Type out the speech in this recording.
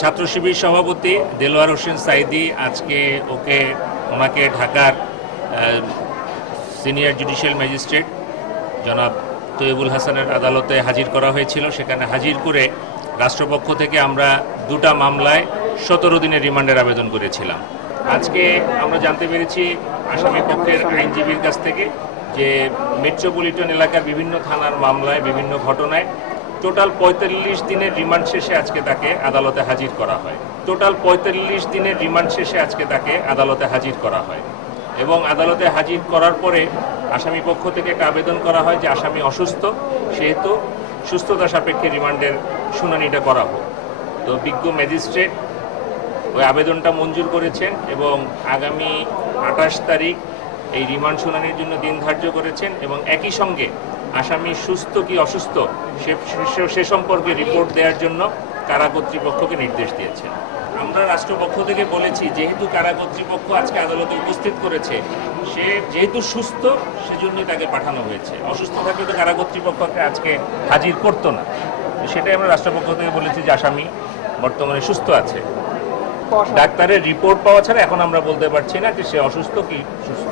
ছাত্র শিবির সভাপতি দেলোয়ার হোসেন সাইদি আজকে ওনাকে ঢাকার সিনিয়র জুডিশিয়াল ম্যাজিস্ট্রেট জনাব তৈয়বুল হাসানের আদালতে হাজির করা হয়েছিল। সেখানে হাজির করে রাষ্ট্রপক্ষ থেকে আমরা দুটা মামলায় 17 দিনের রিমান্ডের আবেদন করেছিলাম। আজকে আমরা জানতে পেরেছি আসামি পক্ষের আইনজীবীর কাছ থেকে যে মেট্রোপলিটন এলাকার বিভিন্ন থানার মামলায় বিভিন্ন ঘটনায় টোটাল 45 দিনের রিমান্ড শেষে আজকে তাকে আদালতে হাজির করা হয়। টোটাল 45 দিনের রিমান্ড শেষে আজকে তাকে আদালতে হাজির করা হয় এবং আদালতে হাজির করার পরে আসামি পক্ষ থেকে একটা আবেদন করা হয় যে আসামি অসুস্থ, সেহেতু সুস্থতা সাপেক্ষে রিমান্ডের শুনানিটা করা হোক। তো বিজ্ঞ ম্যাজিস্ট্রেট ওই আবেদনটা মঞ্জুর করেছেন এবং আগামী 28 তারিখ এই রিমান্ড শুনানির জন্য দিন ধার্য করেছেন এবং একই সঙ্গে আসামি সুস্থ কি অসুস্থ সে সম্পর্কে রিপোর্ট দেওয়ার জন্য কারা কর্তৃপক্ষকে নির্দেশ দিয়েছেন। আমরা রাষ্ট্রপক্ষ থেকে বলেছি যেহেতু কারা কর্তৃপক্ষ আজকে আদালতে উপস্থিত করেছে, সে যেহেতু সুস্থ সেজন্যই তাকে পাঠানো হয়েছে। অসুস্থ থাকলে তো কারা কর্তৃপক্ষকে আজকে হাজির করতো না। সেটাই আমরা রাষ্ট্রপক্ষ থেকে বলেছি যে আসামি বর্তমানে সুস্থ আছে। ডাক্তারের রিপোর্ট পাওয়া ছাড়া এখন আমরা বলতে পারছি না যে সে অসুস্থ কি সুস্থ।